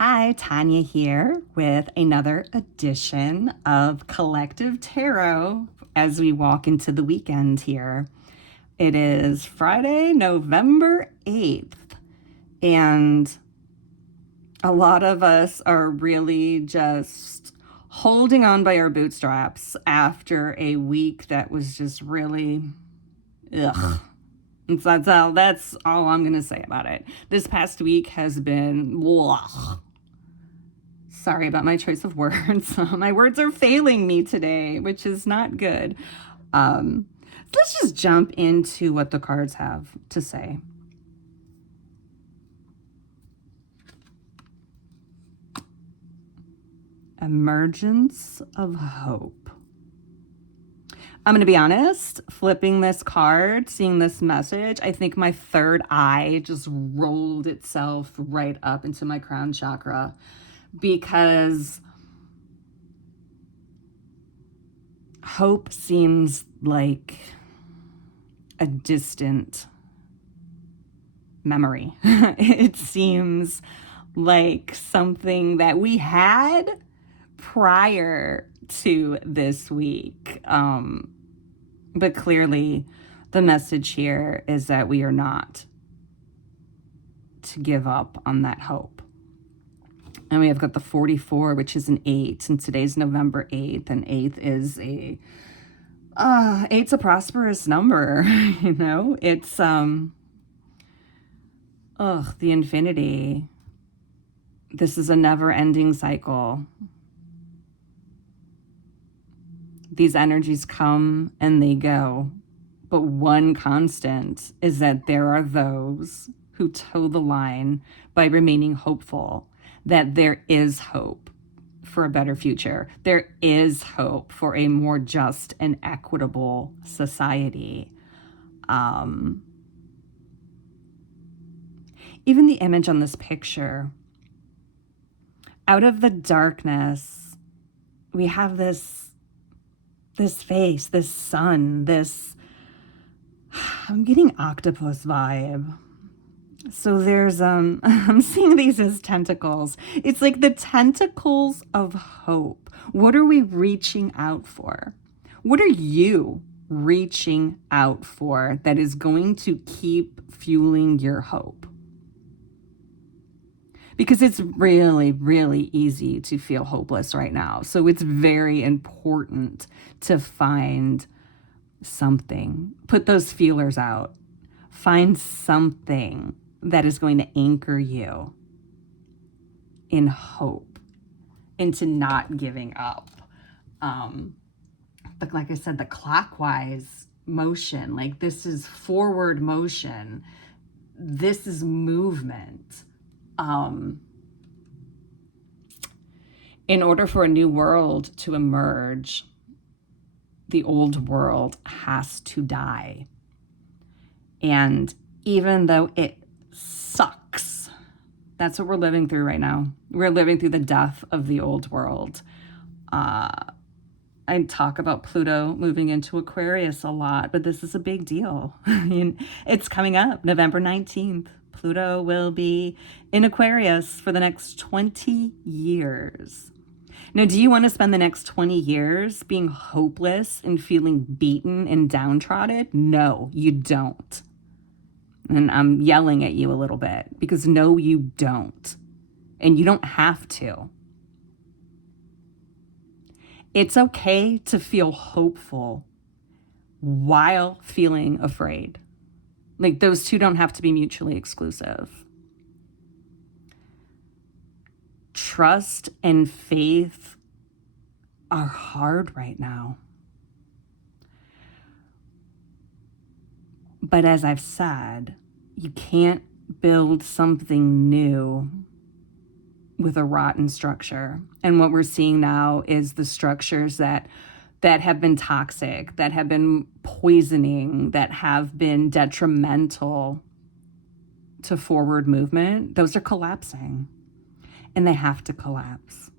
Hi, Tanya here with another edition of Collective Tarot as we walk into the weekend here. It is Friday, November 8th, and a lot of us are really just holding on by our bootstraps after a week that was just really ugh. That's all I'm going to say about it. This past week has been ugh. Sorry about my choice of words. My words are failing me today, which is not good. Let's just jump into what the cards have to say. Emergence of hope. I'm going to be honest, flipping this card, seeing this message, I think my third eye just rolled itself right up into my crown chakra because hope seems like a distant memory. It seems like something that we had prior to this week. But clearly, the message here is that we are not to give up on that hope. And we have got the 44, which is an 8, and today's November 8th, and 8th is eight's a prosperous number, you know? It's the infinity. This is a never-ending cycle. These energies come and they go, but one constant is that there are those who toe the line by remaining hopeful that there is hope for a better future. There is hope for a more just and equitable society. Even the image on this picture, out of the darkness, we have this face, this sun, I'm getting octopus vibe. So there's, I'm seeing these as tentacles. It's like the tentacles of hope. What are we reaching out for? What are you reaching out for that is going to keep fueling your hope? Because it's really, really easy to feel hopeless right now. So it's very important to find something. Put those feelers out. Find something that is going to anchor you in hope, into not giving up. But like I said, the clockwise motion, like this is forward motion. This is movement. In order for a new world to emerge, the old world has to die. And even though it sucks, that's what we're living through right now. We're living through the death of the old world. I talk about Pluto moving into Aquarius a lot, but this is a big deal. I mean, it's coming up November 19th. Pluto will be in Aquarius for the next 20 years. Now, do you want to spend the next 20 years being hopeless and feeling beaten and downtrodden? No, you don't. And I'm yelling at you a little bit because no, you don't. And you don't have to. It's okay to feel hopeful while feeling afraid. Like those two don't have to be mutually exclusive. Trust and faith are hard right now. But as I've said, you can't build something new with a rotten structure. And what we're seeing now is the structures that have been toxic, that have been poisoning, that have been detrimental to forward movement. Those are collapsing. And they have to collapse.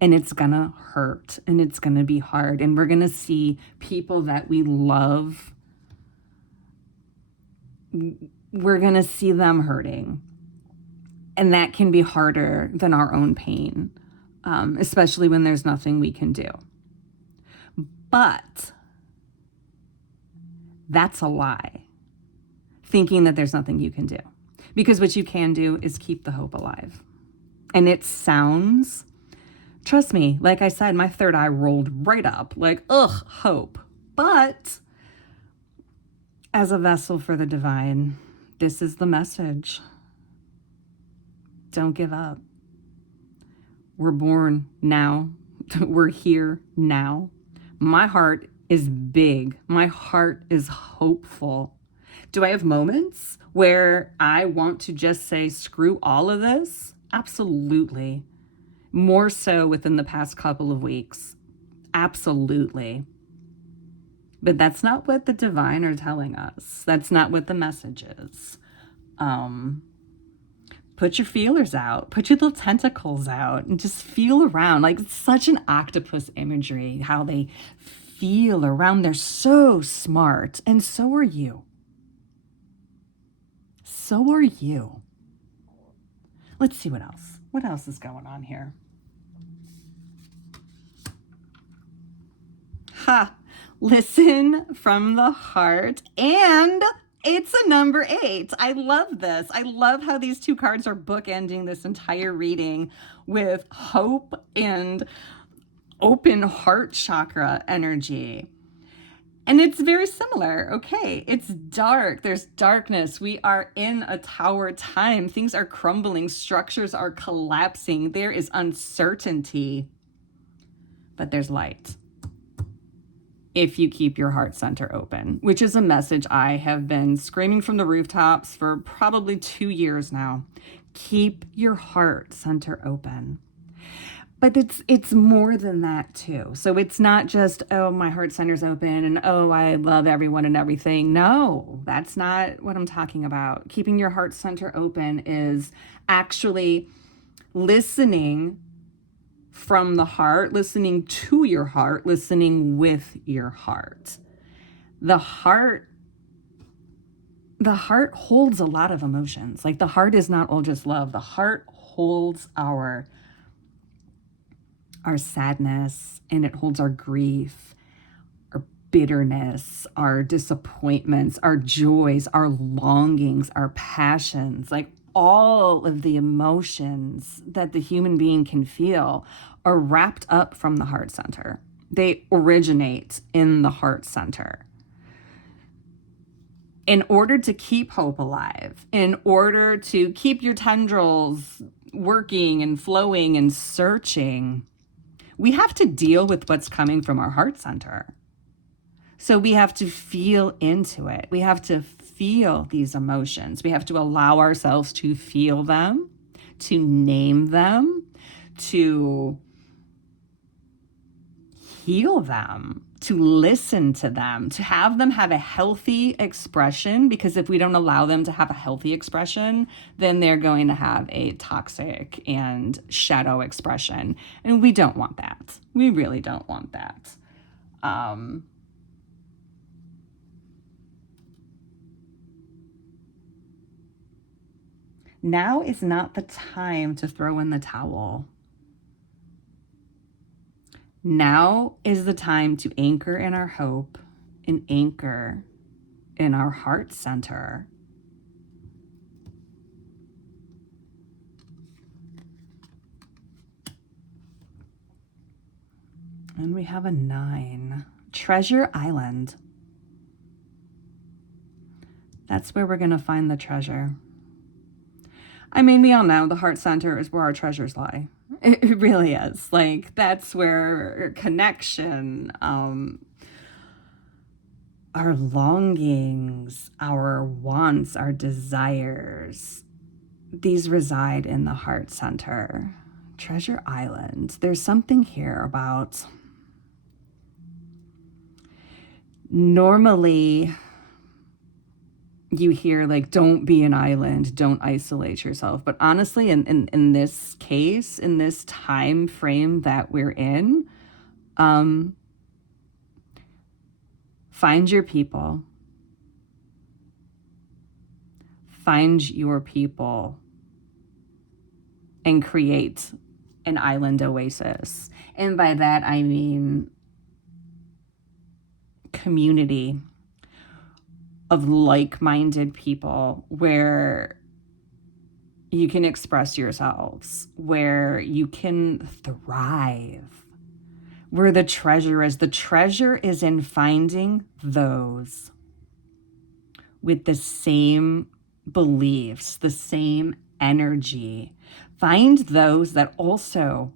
And it's gonna hurt and it's gonna be hard. And we're gonna see people that we love, we're gonna see them hurting. And that can be harder than our own pain, especially when there's nothing we can do. But that's a lie, thinking that there's nothing you can do. Because what you can do is keep the hope alive. And it sounds, trust me, like I said, my third eye rolled right up, like, ugh, hope. But as a vessel for the divine, this is the message. Don't give up. We're born now. We're here now. My heart is big. My heart is hopeful. Do I have moments where I want to just say, screw all of this? Absolutely. More so within the past couple of weeks. Absolutely. But that's not what the divine are telling us. That's not what the message is. Put your feelers out, put your little tentacles out, and just feel around. Like, it's such an octopus imagery, how they feel around. They're so smart, and so are you. So are you. Let's see what else. What else is going on here? Ha! Listen from the heart, and it's a number 8. I love this. I love how these two cards are bookending this entire reading with hope and open heart chakra energy. And it's very similar. Okay, it's dark. There's darkness. We are in a tower time. Things are crumbling. Structures are collapsing. There is uncertainty. But there's light if you keep your heart center open, which is a message I have been screaming from the rooftops for probably 2 years now. Keep your heart center open. But it's more than that too. So it's not just, oh, my heart center's open and oh, I love everyone and everything. No, that's not what I'm talking about. Keeping your heart center open is actually listening from the heart, listening to your heart, listening with your heart. The heart holds a lot of emotions. Like, the heart is not all just love. The heart holds our sadness, and it holds our grief, our bitterness, our disappointments, our joys, our longings, our passions. Like, all of the emotions that the human being can feel are wrapped up from the heart center. They originate in the heart center. In order to keep hope alive, in order to keep your tendrils working and flowing and searching, we have to deal with what's coming from our heart center. So we have to feel into it. We have to feel these emotions. We have to allow ourselves to feel them, to name them, to heal them, to listen to them, to have them have a healthy expression. Because if we don't allow them to have a healthy expression, then they're going to have a toxic and shadow expression. And we don't want that. We really don't want that. Now is not the time to throw in the towel. Now is the time to anchor in our hope and anchor in our heart center. And we have a 9. Treasure Island. That's where we're going to find the treasure. I mean, we all know the heart center is where our treasures lie. It really is. Like, that's where connection, our longings, our wants, our desires, these reside in the heart center. Treasure Island. There's something here about normally you hear, like, don't be an island, don't isolate yourself. But honestly, in this case, in this time frame that we're in, find your people. Find your people. and create an island oasis. And by that, I mean community of like-minded people where you can express yourselves, where you can thrive, where the treasure is. The treasure is in finding those with the same beliefs, the same energy. Find those that also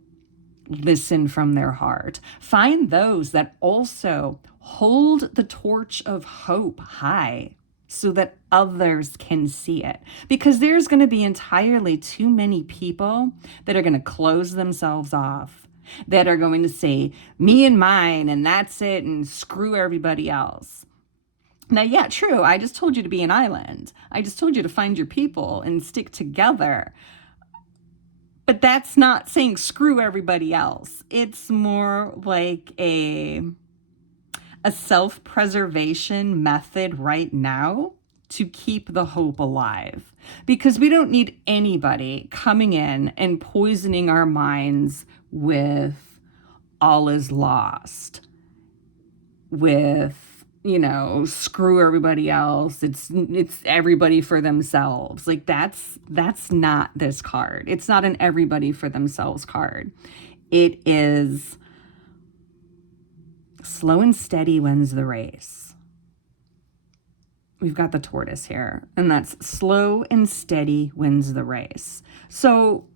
listen from their heart. Find those that also hold the torch of hope high so that others can see it. Because there's going to be entirely too many people that are going to close themselves off, that are going to say, me and mine, and that's it, and screw everybody else. Now, yeah, true. I just told you to be an island. I just told you to find your people and stick together. But that's not saying screw everybody else. It's more like a self-preservation method right now to keep the hope alive. Because we don't need anybody coming in and poisoning our minds with all is lost, with, screw everybody else. It's everybody for themselves. Like that's not this card. It's not an everybody for themselves card. It is slow and steady wins the race. We've got the tortoise here, and that's slow and steady wins the race. So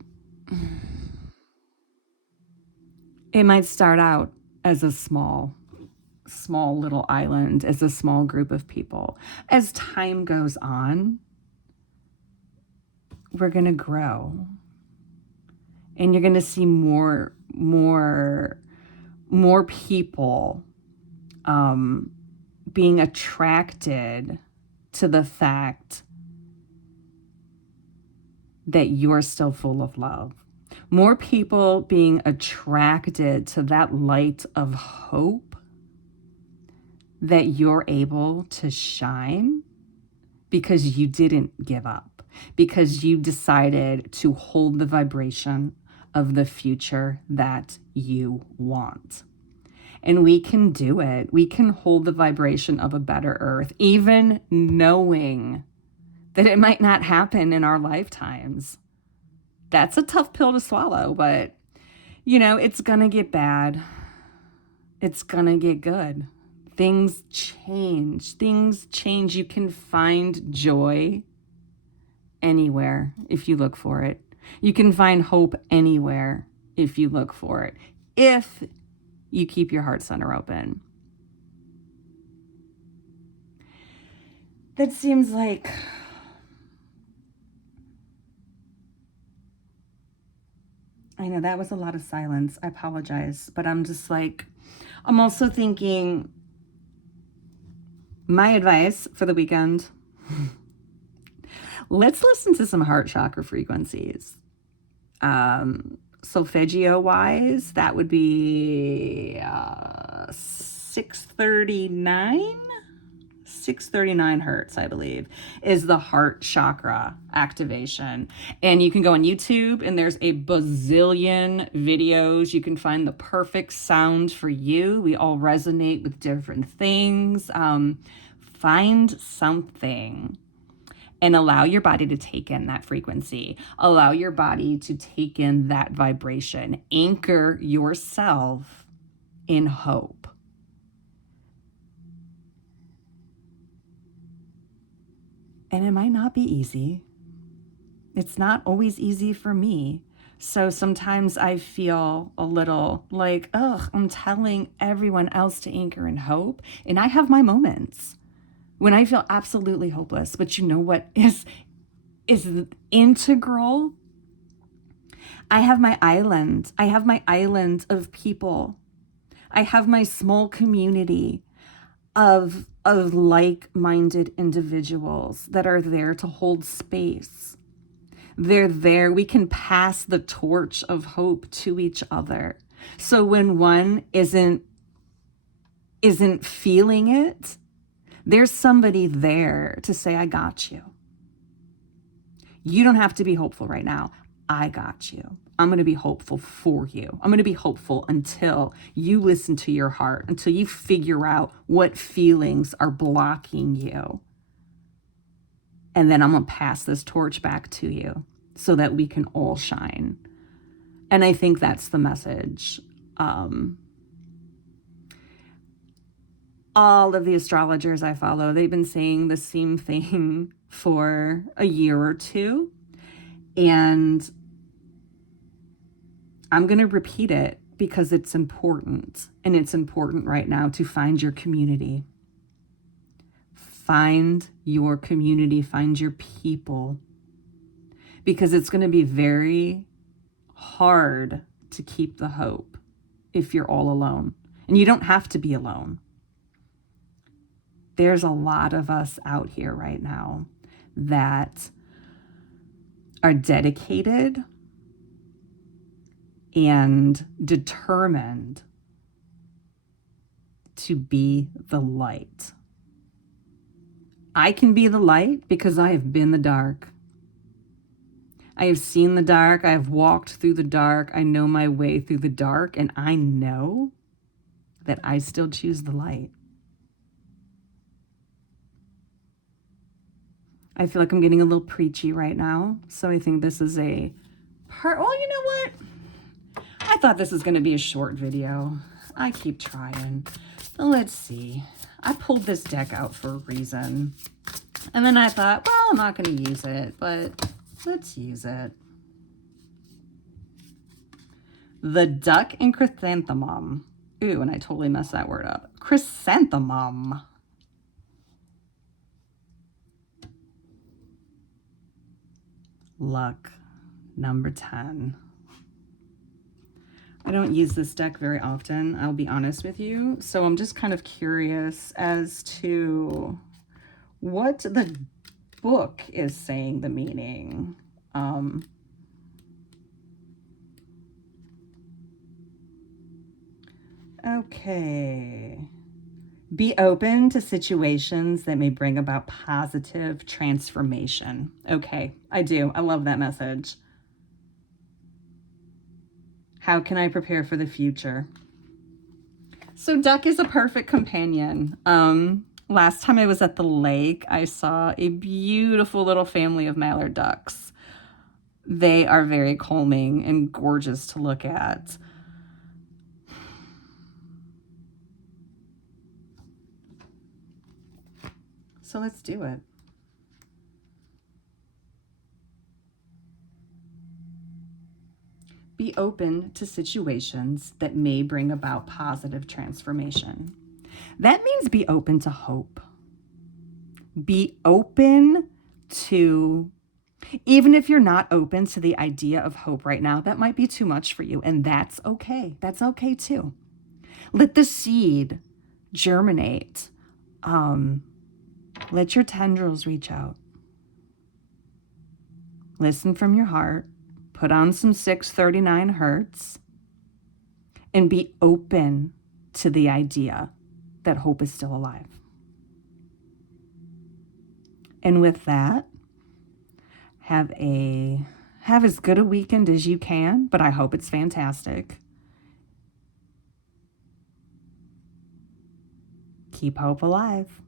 it might start out as a small little island, as a small group of people. As time goes on, we're going to grow, and you're going to see more people being attracted to the fact that you're still full of love. More people being attracted to that light of hope that you're able to shine because you didn't give up, because you decided to hold the vibration of the future that you want. And we can do it. We can hold the vibration of a better earth, even knowing that it might not happen in our lifetimes. That's a tough pill to swallow, but it's gonna get bad. It's gonna get good. Things change. You can find joy anywhere if you look for it. You can find hope anywhere if you look for it. If you keep your heart center open. That seems like I know that was a lot of silence. I apologize, but I'm also thinking my advice for the weekend, let's listen to some heart chakra frequencies. Solfeggio wise, that would be 639 hertz, I believe, is the heart chakra activation. And you can go on YouTube and there's a bazillion videos. You can find the perfect sound for you. We all resonate with different things. Find something and allow your body to take in that frequency. Allow your body to take in that vibration. Anchor yourself in hope. And it might not be easy. It's not always easy for me. So sometimes I feel a little like, I'm telling everyone else to anchor in hope. And I have my moments when I feel absolutely hopeless. But you know what is integral? I have my island. I have my island of people. I have my small community of like-minded individuals that are there to hold space. They're there. We can pass the torch of hope to each other. So when one isn't feeling it, there's somebody there to say, I got you. You don't have to be hopeful right now. I got you. I'm going to be hopeful for you. I'm going to be hopeful until you listen to your heart, until you figure out what feelings are blocking you. And then I'm going to pass this torch back to you so that we can all shine. And I think that's the message. All of the astrologers I follow, they've been saying the same thing for a year or two. And I'm going to repeat it because it's important. And it's important right now to find your community. Find your community, find your people. Because it's going to be very hard to keep the hope if you're all alone. And you don't have to be alone. There's a lot of us out here right now that are dedicated and determined to be the light. I can be the light because I have been the dark. I have seen the dark. I have walked through the dark. I know my way through the dark, and I know that I still choose the light. I feel like I'm getting a little preachy right now, so I think this is a part. Well, you know what? I thought this was going to be a short video. I keep trying. So let's see. I pulled this deck out for a reason. And then I thought, well, I'm not going to use it, but let's use it. The Duck and Chrysanthemum. Ooh, and I totally messed that word up. Chrysanthemum. Luck, number 10. I don't use this deck very often, I'll be honest with you. So I'm just kind of curious as to what the book is saying the meaning. Okay. Be open to situations that may bring about positive transformation. Okay, I do. I love that message. How can I prepare for the future? So duck is a perfect companion. Last time I was at the lake, I saw a beautiful little family of mallard ducks. They are very calming and gorgeous to look at. So let's do it. Be open to situations that may bring about positive transformation. That means be open to hope. Be open to, even if you're not open to the idea of hope right now, that might be too much for you, and that's okay. That's okay too. Let the seed germinate. Let your tendrils reach out. Listen from your heart. Put on some 639 hertz and be open to the idea that hope is still alive. And with that, have as good a weekend as you can, but I hope it's fantastic. Keep hope alive.